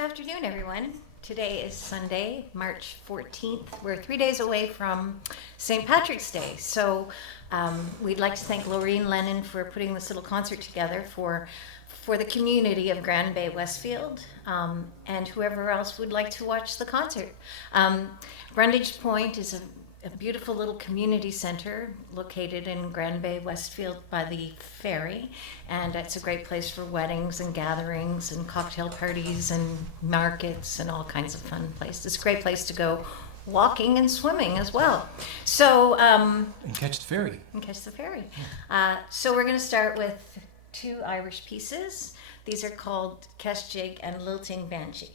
afternoon, everyone. Today is Sunday, March 14th. We're 3 days away from St. Patrick's Day. So we'd like to thank Laureen Lennon for putting this little concert together for the community of Grand Bay Westfield and whoever else would like to watch the concert. Brundage Point is a beautiful little community center located in Grand Bay Westfield by the ferry, and it's a great place for weddings and gatherings and cocktail parties and markets and all kinds of fun places. It's a great place to go walking and swimming as well. So and catch the ferry. So we're going to start with two Irish pieces. These are called Jig and Lilting Banshee.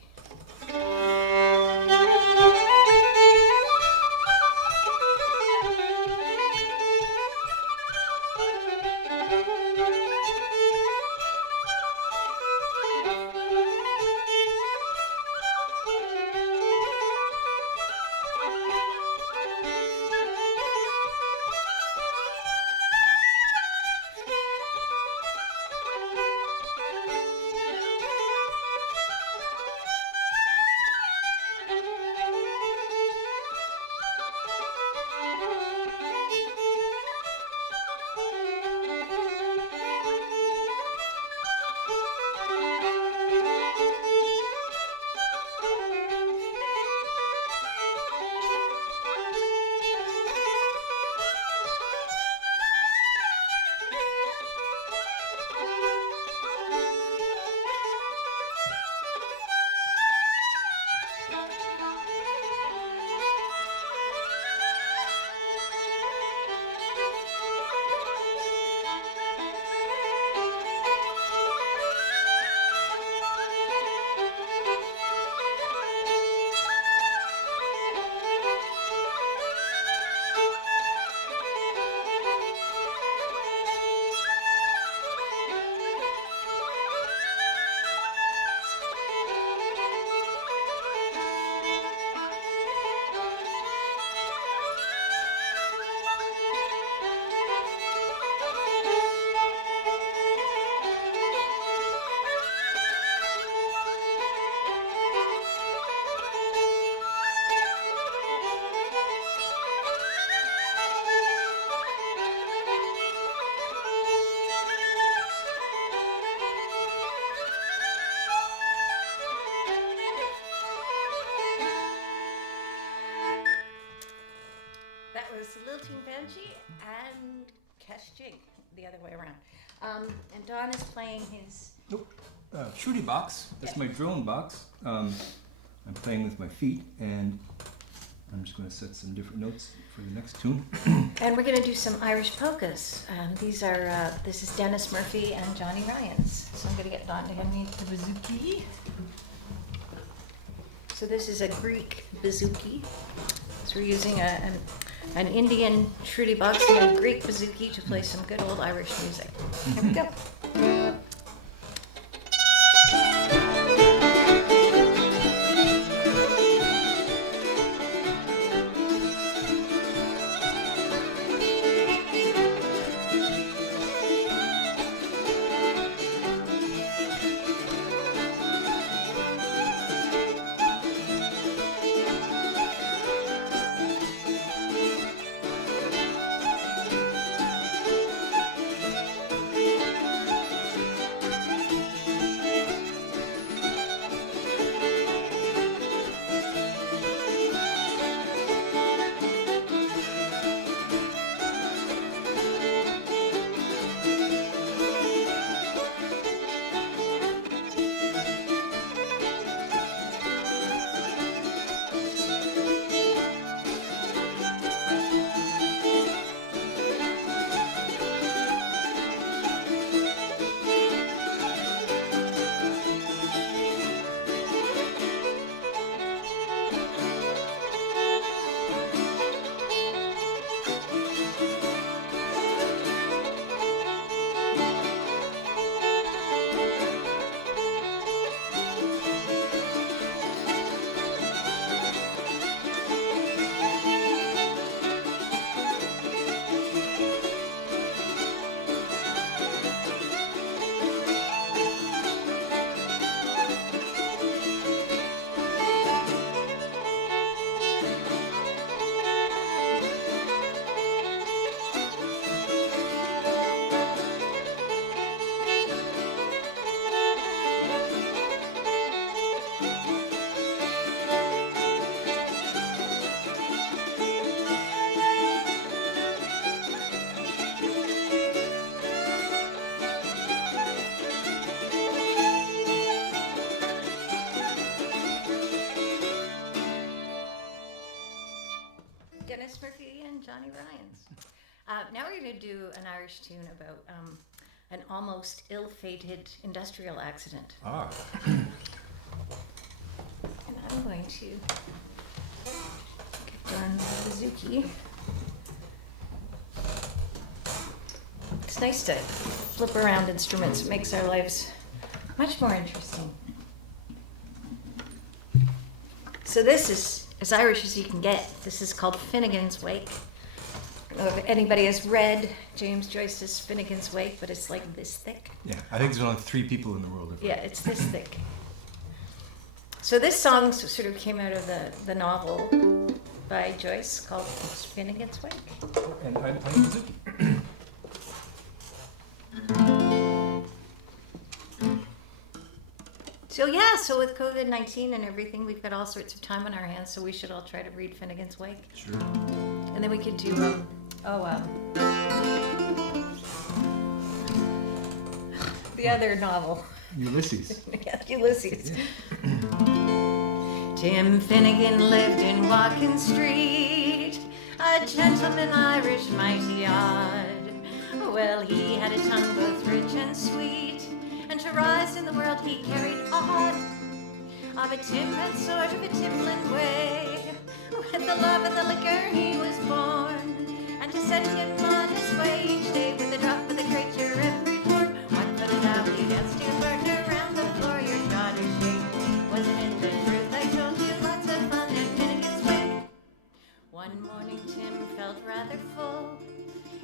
Lilting Banshee and Jig, the other way around. And Don is playing his... Shruti box. That's my drone box. I'm playing with my feet, and I'm just going to set some different notes for the next tune. And we're going to do some Irish polkas. This is Dennis Murphy and Johnny Ryans. So I'm going to get Don to hand me the bouzouki. So this is a Greek bouzouki. So we're using an Indian Shruti box and a Greek bouzouki to play some good old Irish music. Here we go. Donnie Ryan's. Now we're going to do an Irish tune about an almost ill-fated industrial accident. Ah. And I'm going to get on the bouzouki. It's nice to flip around instruments. It makes our lives much more interesting. So this is as Irish as you can get. This is called Finnegan's Wake. I don't know if anybody has read James Joyce's Finnegan's Wake, but it's like this thick. Yeah, I think there's only 3 people in the world. Yeah, it's this thick. So this song sort of came out of the novel by Joyce called Finnegan's Wake. And I'm playing bouzouki. So yeah, so with COVID-19 and everything, we've got all sorts of time on our hands, so we should all try to read Finnegan's Wake. Sure. And then we could do, the other novel. Ulysses. Yeah, Ulysses. Tim Finnegan lived in Walking Street, a gentleman Irish mighty odd. Well, he had a tongue both rich and sweet, and to rise in the world he carried odd of a timid sort of a tippling way. With the love of the liquor he was born, and to set him on his way each day with a drop of the creature every morn. One foot and out he danced to burn around the floor, your daughter shake. Wasn't it the truth? I told you lots of fun at Finnegan's Wake. One morning Tim felt rather full.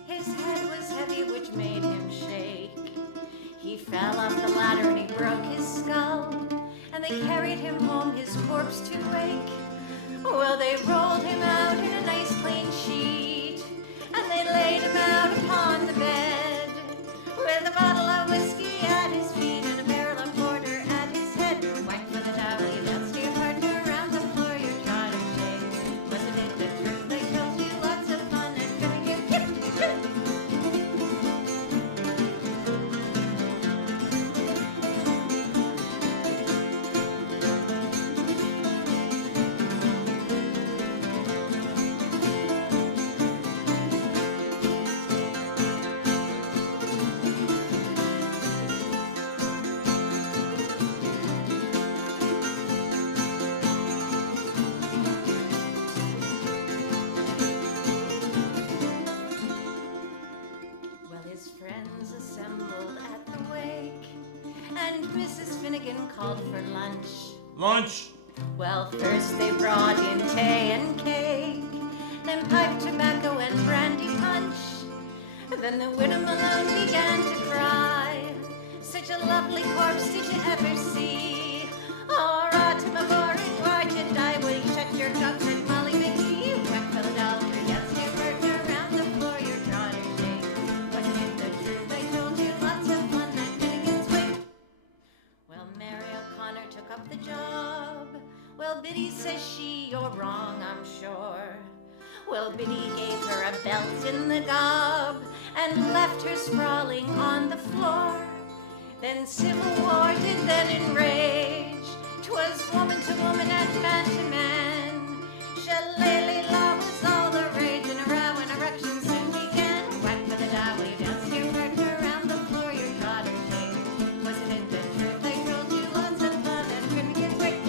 His head was heavy, which made him shake. He fell off the ladder and he broke his skull, and they carried him home, his corpse to wake. Well, they rolled him out in a nice clean sheet, and they laid him out upon the bed, with a bottle of whiskey at his feet and a barrel of porter at his head. Whack for the towel, you danced your partner around the floor, your daughter shake. Wasn't it the truth? They told you lots of fun and Finnegan. Called for lunch. Lunch! Well, first they brought in tea and cake, then pipe, tobacco, and brandy punch. Then the widow Malone began to cry. Such a lovely corpse did you ever see? Oh, Tim a boring, why'd you die? Will you shut your guts and Molly McGee? Whack for the dollar, yes, you hurt around the floor, your daughter shake. Wasn't it the truth? I told you lots of fun at Finnegan's Wake. Well, Mary O'Connor took up the job. Well, Biddy says she, you're wrong, I'm sure. Well, Biddy gave her a belt in the gob and left her sprawling on the floor. Then civil war did then enrage. 'Twas woman to woman and man to man. Shillelagh law was all the rage, and a row and erection soon began. Whack for the dowl, you danced your partner around the floor, your daughter shake. Wasn't it the truth? I told you lots of fun and Finnegan's Wake.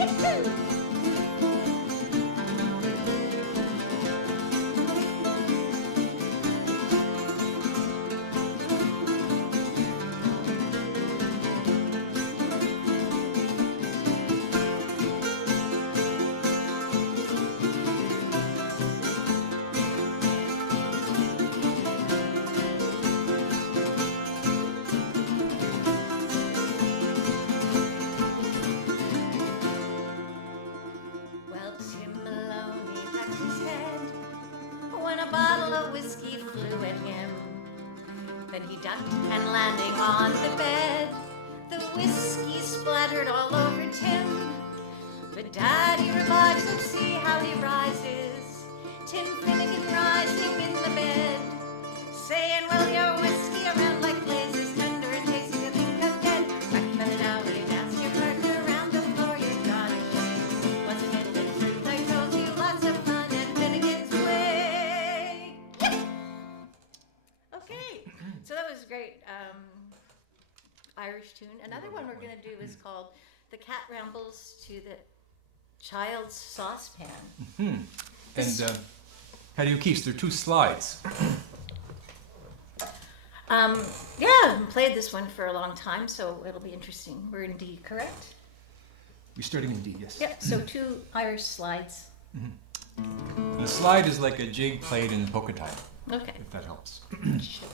Then he ducked and landing on the bed, the whiskey splattered all over Tim. But Daddy revives him, see how he rises. Tim Finnegan rising in the bed, saying, well, your whiskey around like blazes, tender and tasty to think of dead. Whack for the dowl, you dance your partner around the floor, your daughter shake. Wasn't it the truth? I told you lots of fun at Finnegan's Wake. Irish tune. Another one we're going to do is called The Cat Rambles to the Child's Saucepan. And how do you keep? There are 2 slides. Yeah, I haven't played this one for a long time, so it'll be interesting. We're in D, correct? We're starting in D, yes. Yeah, so 2 Irish slides. And the slide is like a jig played in polka time, Okay. if that helps. Sure.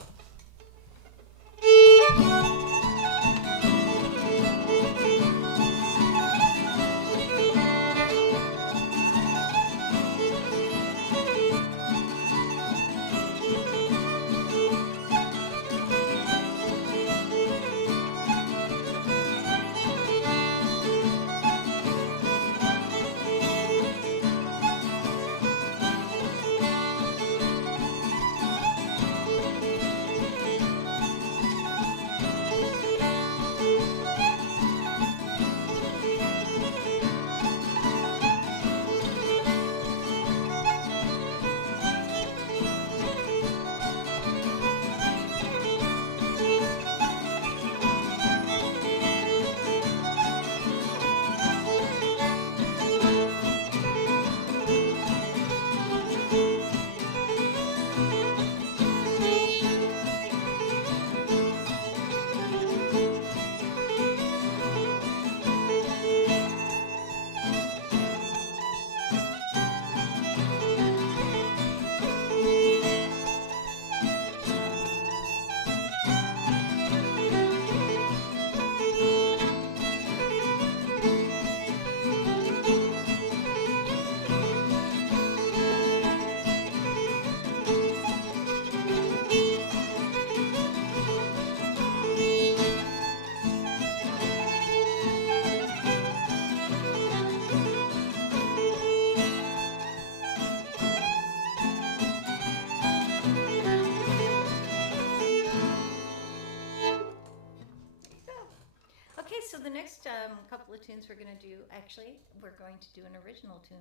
So the next couple of tunes we're going to do, actually, we're going to do an original tune.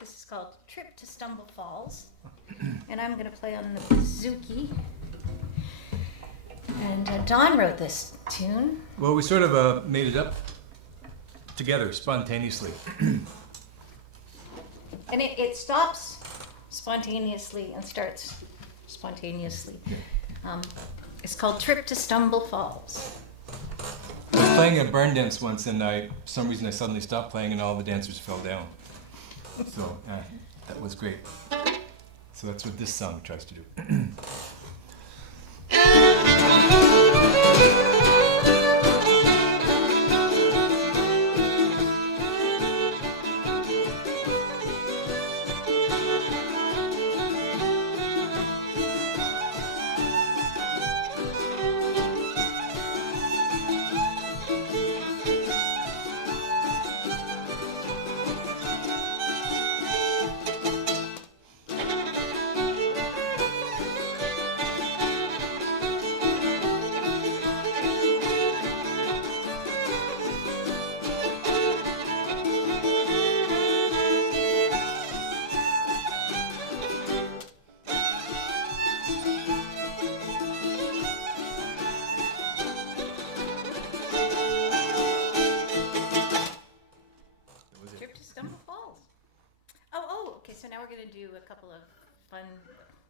This is called Trip to Stumble Falls, and I'm going to play on the bouzouki. And Don wrote this tune. Well, we sort of made it up together spontaneously. And it stops spontaneously and starts spontaneously. It's called Trip to Stumble Falls. I was playing a burn dance once, and for some reason I suddenly stopped playing, and all the dancers fell down. So that was great. So that's what this song tries to do.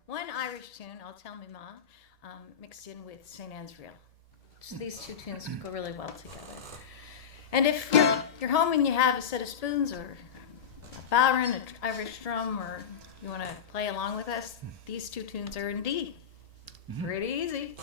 One Irish tune, Untitled Chapter, mixed in with St. Anne's Reel. So these two tunes go really well together. And if you're home and you have a set of spoons or a Bodhran, an Irish drum, or you want to play along with us, these two tunes are indeed pretty easy.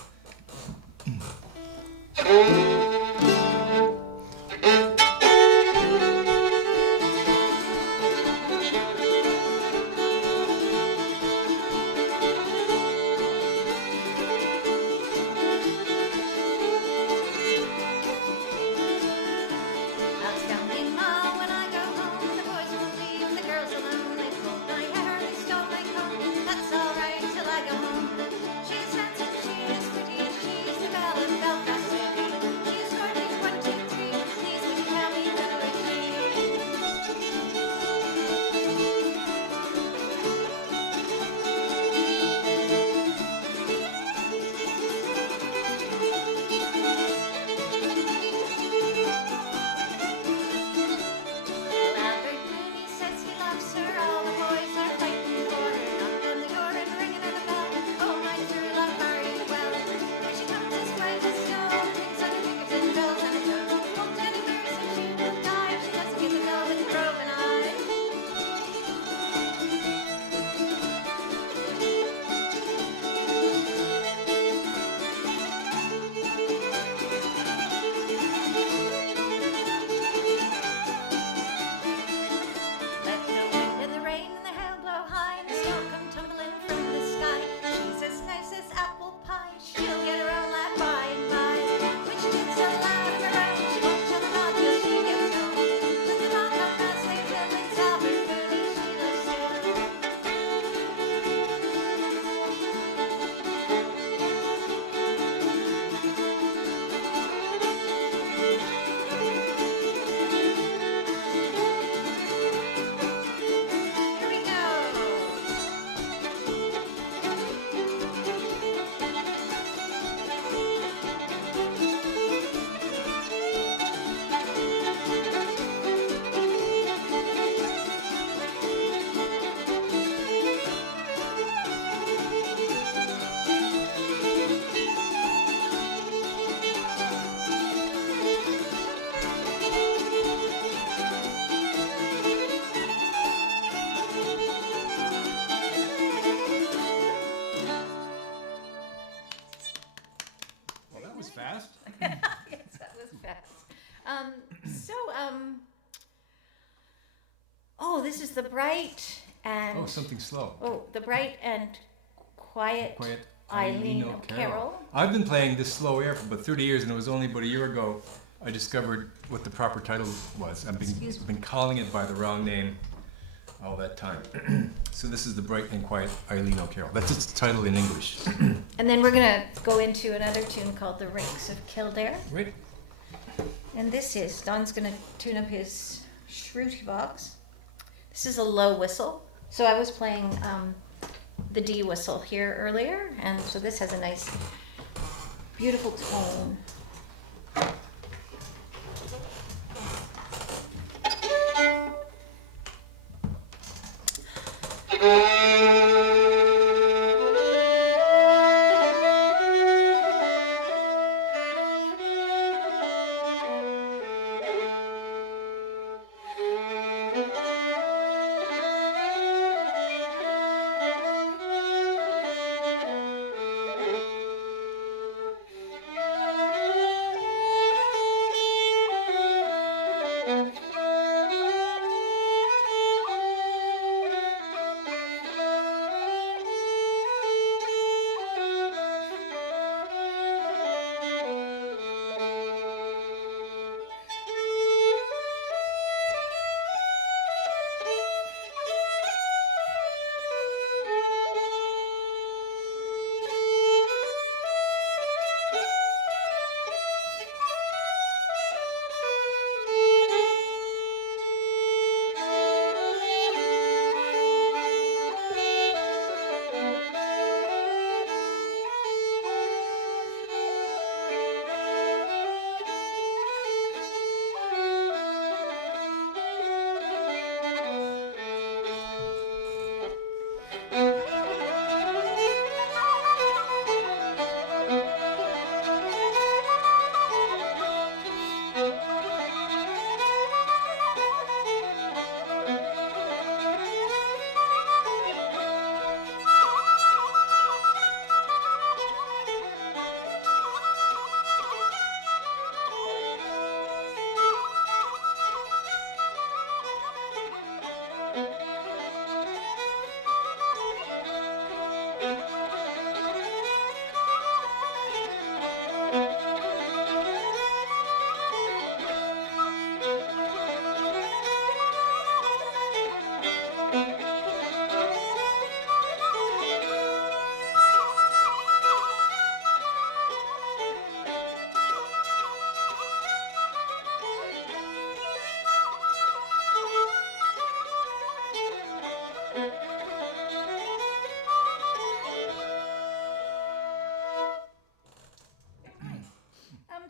Oh, this is the bright and... Oh, something slow. Oh, the bright and quiet Ailino Carol. I've been playing this slow air for about 30 years, and it was only about a year ago I discovered what the proper title was. I've been calling it by the wrong name all that time. So this is the bright and quiet Ailino Carol. That's its title in English. And then we're going to go into another tune called The Rinks of Kildare. Right. And this is, Don's going to tune up his Shruti box. This is a low whistle. So I was playing the D whistle here earlier, and so this has a nice, beautiful tone.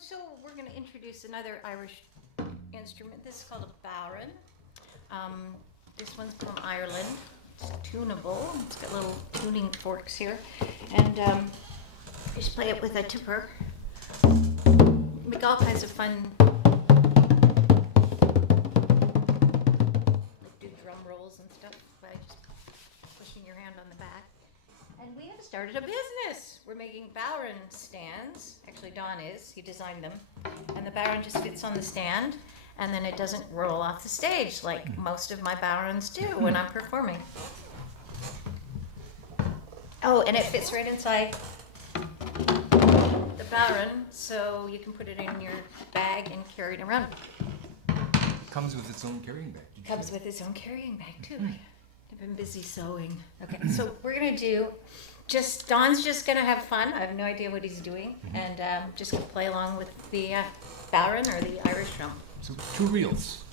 So we're going to introduce another Irish instrument. This is called a Bodhran. This one's from Ireland. It's tunable. It's got little tuning forks here. And just play it with a tipper. Make all kinds of fun, like do drum rolls and stuff by just pushing your hand on the back. And we have started a business. We're making Bodhran stands. Actually, Don is. He designed them. And the Bodhran just fits on the stand, and then it doesn't roll off the stage like most of my Bodhrans do when I'm performing. Oh, and it fits right inside the Bodhran, so you can put it in your bag and carry it around. Comes with its own carrying bag. Comes with its own carrying bag, too. I've been busy sewing. Okay, so we're going to do Don's just going to have fun. I have no idea what he's doing. And just going to play along with the Bodhran or the Irish drum. So 2 reels.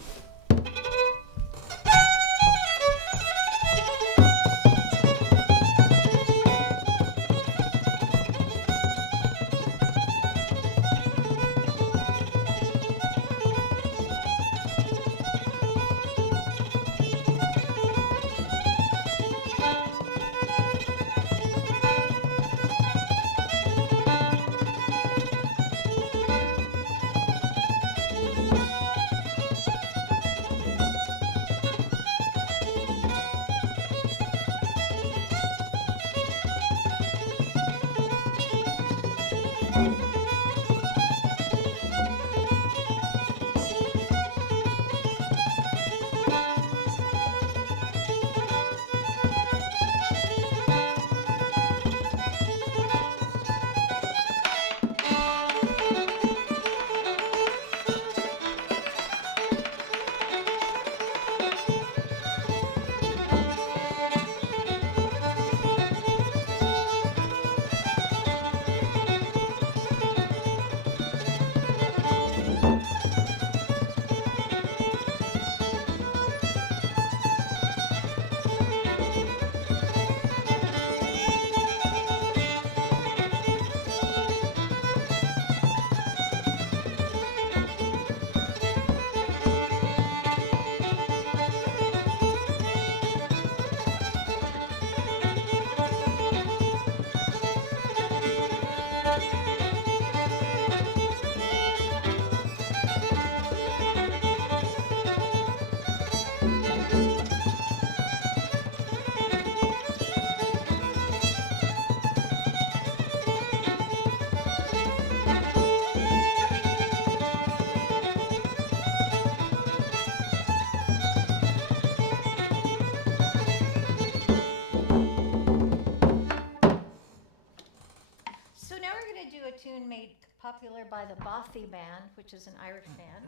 popular by the Bothy Band, which is an Irish band.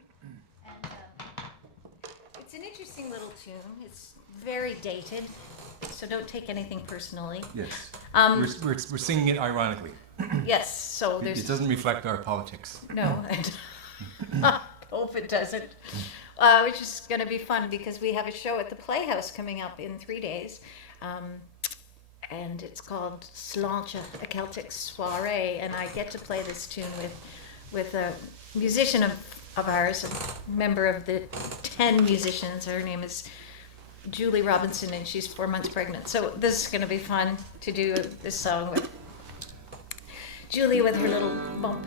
And it's an interesting little tune. It's very dated, so don't take anything personally. Yes. We're singing it ironically. Yes, so there's... It doesn't reflect our politics. No, I hope it doesn't. Which is going to be fun because we have a show at the Playhouse coming up in 3 days. And it's called Slainte Mhath, a Celtic soiree, and I get to play this tune with a musician of ours, a member of the 10 musicians. Her name is Julie Robinson, and she's 4 months pregnant. So this is going to be fun to do this song with Julie with her little bump.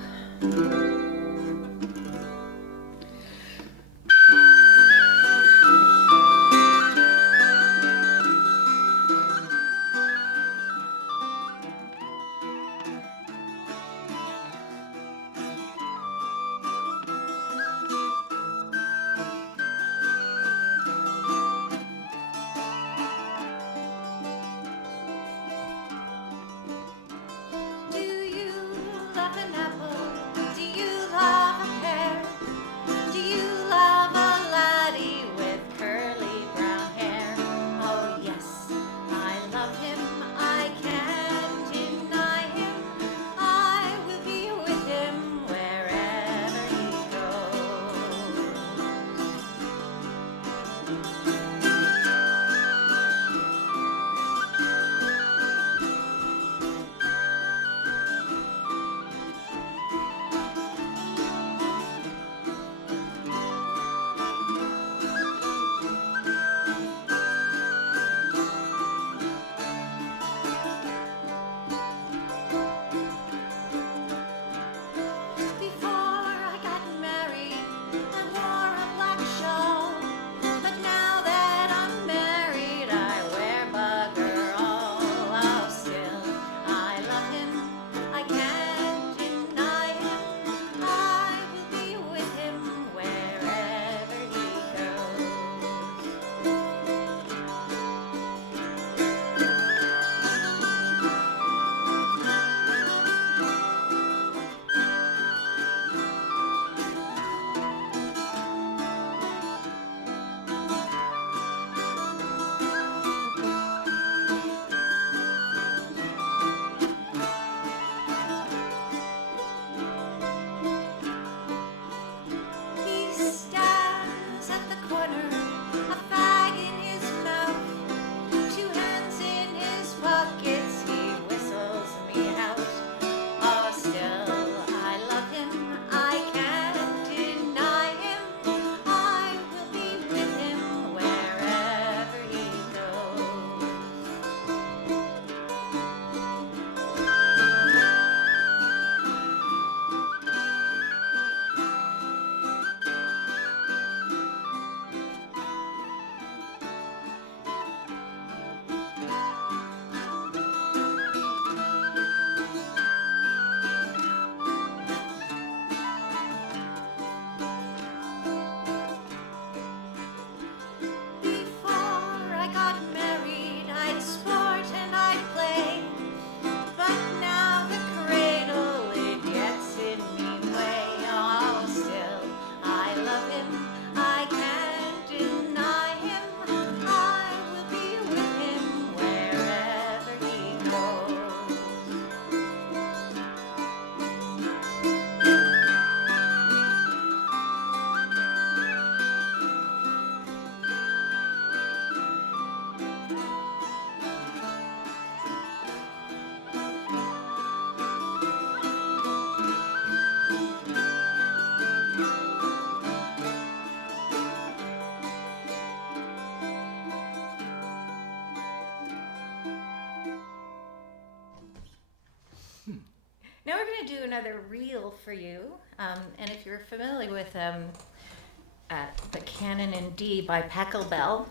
Now we're going to do another reel for you, and if you're familiar with the Canon in D by Pekkle Bell,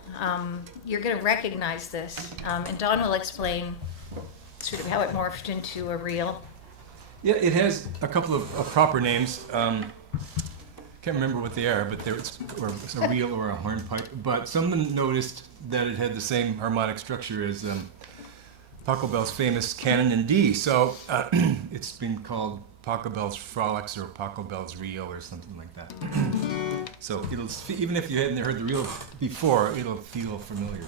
you're going to recognize this, and Don will explain sort of how it morphed into a reel. Yeah, it has a couple of proper names. Can't remember what they are, but it's a reel or a hornpipe. But someone noticed that it had the same harmonic structure as Pekkle Bell's famous Canon in D, so it's been called Pachelbel's Frolics or Pachelbel's Reel or something like that. So even if you hadn't heard the reel before, it'll feel familiar.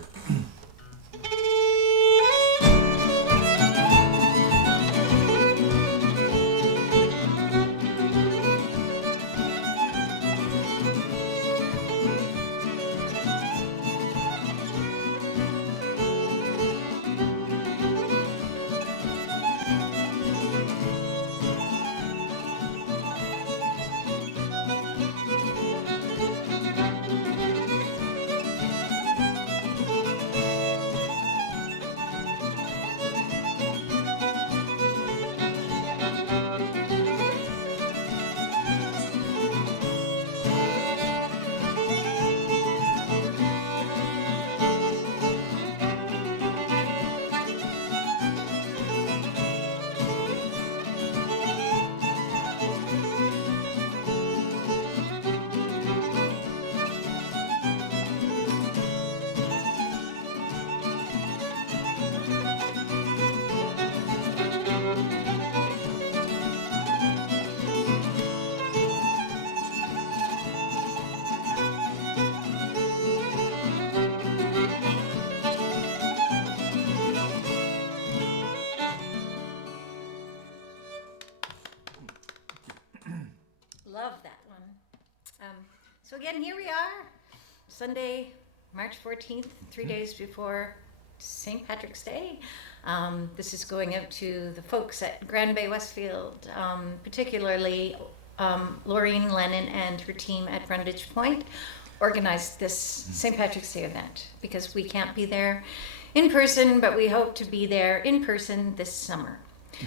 Love that one. So again, here we are, Sunday, March 14th, 3 days before St. Patrick's Day. This is going out to the folks at Grand Bay Westfield, particularly Laureen Lennon and her team at Brundage Point organized this St. Patrick's Day event because we can't be there in person, but we hope to be there in person this summer.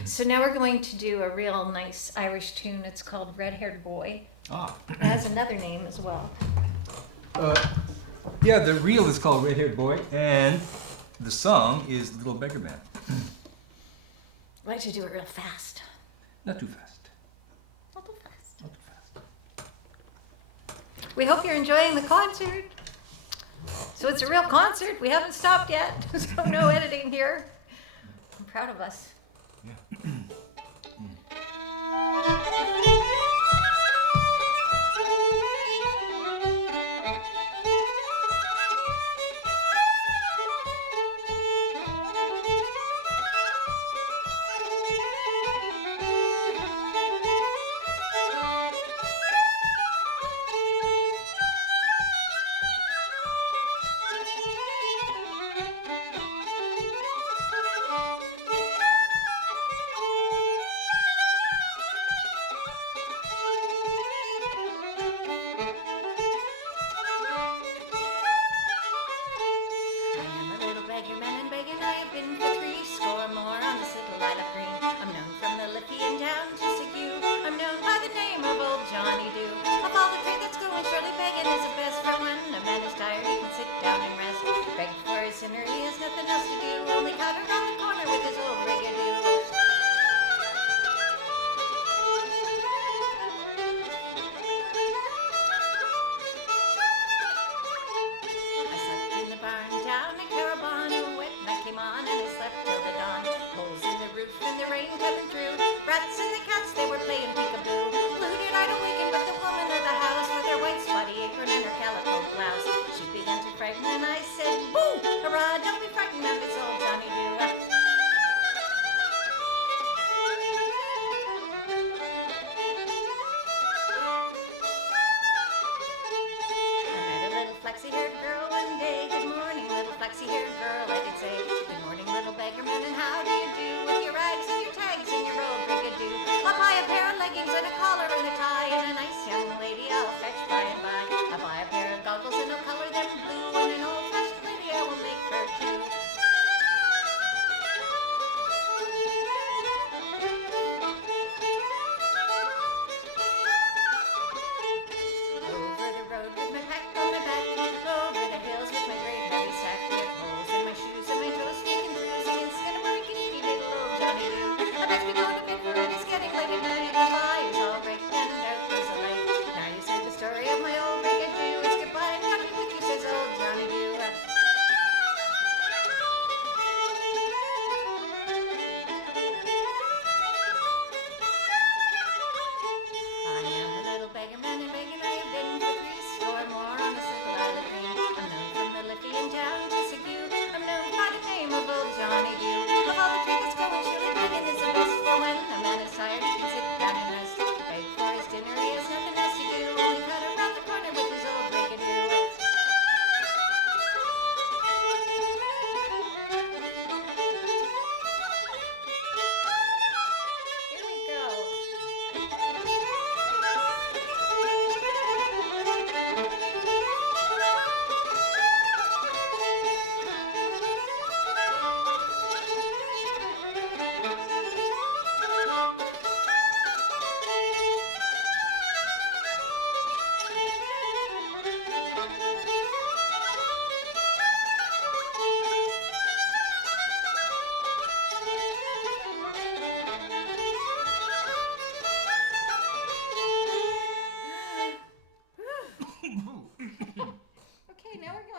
So now we're going to do a real nice Irish tune. It's called Red Haired Boy. Ah. It has another name as well. Yeah, the reel is called Red Haired Boy, and the song is Little Beggar Man. I like to do it real fast. Not too fast. Not too fast. Not too fast. We hope you're enjoying the concert. So it's a real concert. We haven't stopped yet, so no editing here. I'm proud of us. Yeah.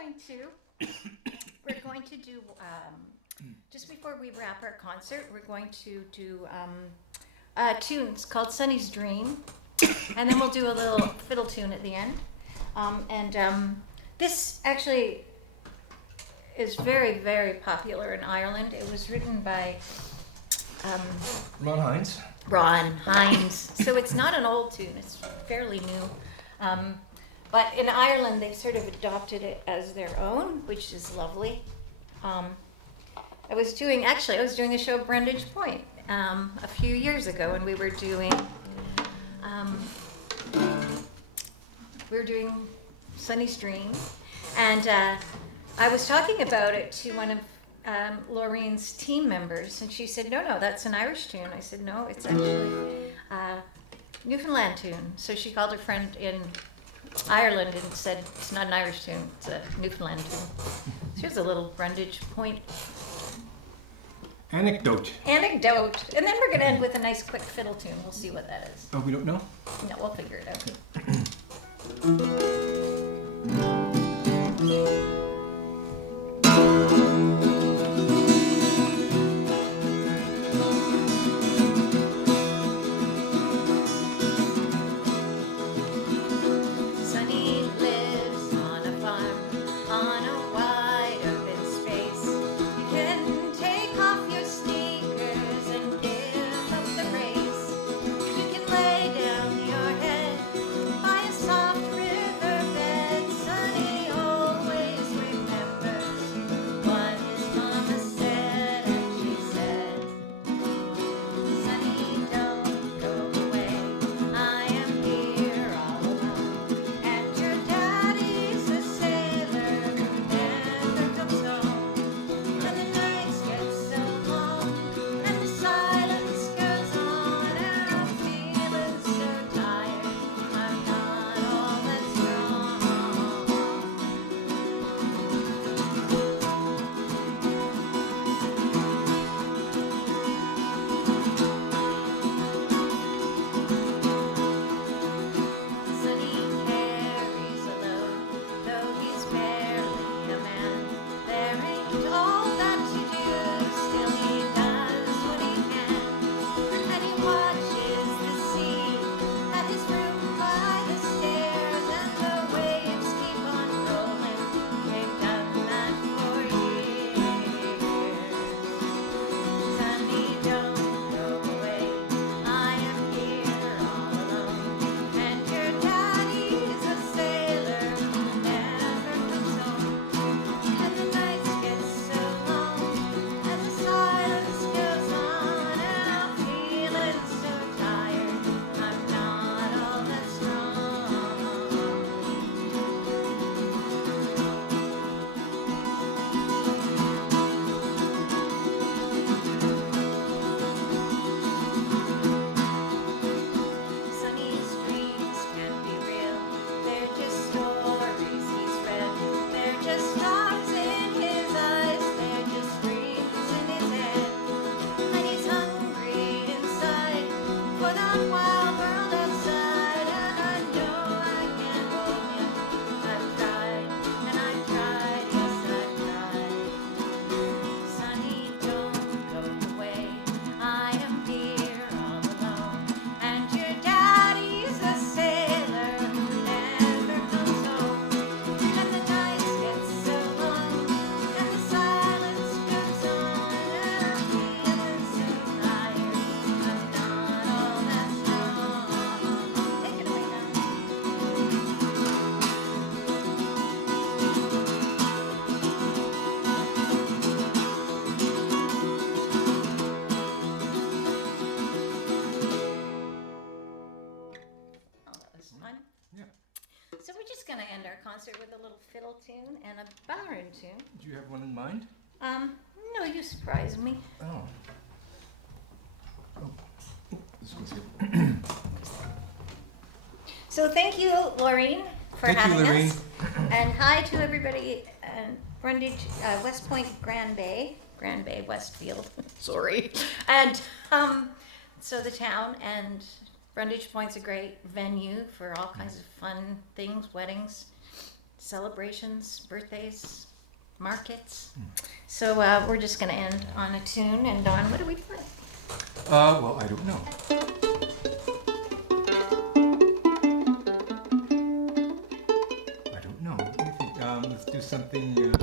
going to do, just before we wrap our concert, we're going to do a tune. It's called Sunny's Dream. And then we'll do a little fiddle tune at the end. This actually is very, very popular in Ireland. It was written by Ron Hines. So it's not an old tune, it's fairly new. But in Ireland, they've sort of adopted it as their own, which is lovely. I was doing a show at Brundage Point a few years ago, and we were doing Sunny's Dream, and I was talking about it to one of Laureen's team members, and she said, no, that's an Irish tune. I said, no, it's actually a Newfoundland tune. So she called her friend in Ireland and said, it's not an Irish tune, it's a Newfoundland tune. So here's a little Brundage Point Anecdote. And then we're going to end with a nice quick fiddle tune. We'll see what that is. Oh, we don't know? No, we'll figure it out. Sunny lives on a farm on a wide open space. You can take off your sneakers and give up the race. You can lay down your head by a soft riverbed. Sunny always remembers what his mama said, and she said, Sunny, don't go away. I am here all alone, and your daddy's a sailor who never comes home. And the nights get so long, and the silence goes on, and I'm feeling so tired. I'm not all that strong. Sunny carries a load, though he's barely a man. There ain't all that to do, still he does what he can. And he watches the sea at his room by the stairs, and the waves keep on rolling. They've done that for years. Sunny, don't go away. I am here all alone, and your daddy's a sailor who never comes home. And the nights get so long, and the silence goes on, and I'm feeling so tired. I'm not all that strong. Sunny's dreams can't be real. They're just stories he's read. They're just stars in his eyes. They're just dreams in his head. And he's hungry inside for that wild world outside. And I know I can't hold him. I've tried, and I've tried, yes, I've tried. Sunny, don't go away. I am here all alone, and your daddy's a sailor who never comes home. And the nights get so long, and the silence goes on, and I'm feeling so tired. I'm not all that strong. Take it away now. Oh, that was fun. Yeah. So we're just going to end our concert with a little fiddle tune and a Bodhran tune. Do you have one in mind? No, you surprised me. Oh. This goes here. So thank you, Laureen, for Thank you, having Laureen. us. And hi to everybody in Brundage, West Point, Grand Bay, Westfield, sorry. And so the town and Brundage Point's a great venue for all kinds of fun things, weddings. celebrations, birthdays, markets. So we're just going to end on a tune. And Don, what do we play? Well, I don't know. I don't know. What do you think? Let's do something.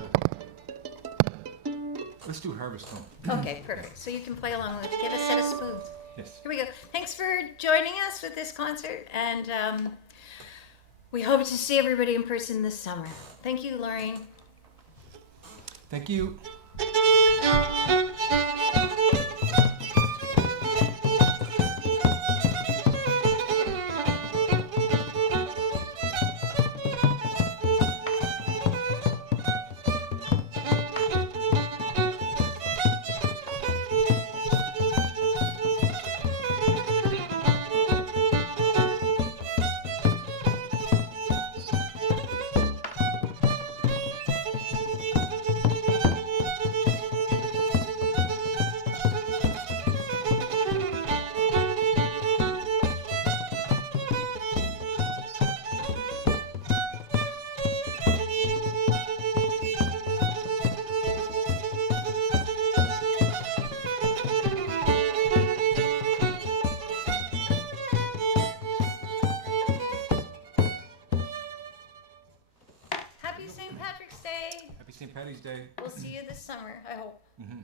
Let's do Harvest Home. Okay, perfect. So you can play along with Get a Set of Spoons. Yes. Here we go. Thanks for joining us with this concert, and we hope to see everybody in person this summer. Thank you, Lorraine. Thank you. Happy St. Patrick's Day. Happy St. Patty's Day. We'll see you this summer, I hope. Mm-hmm.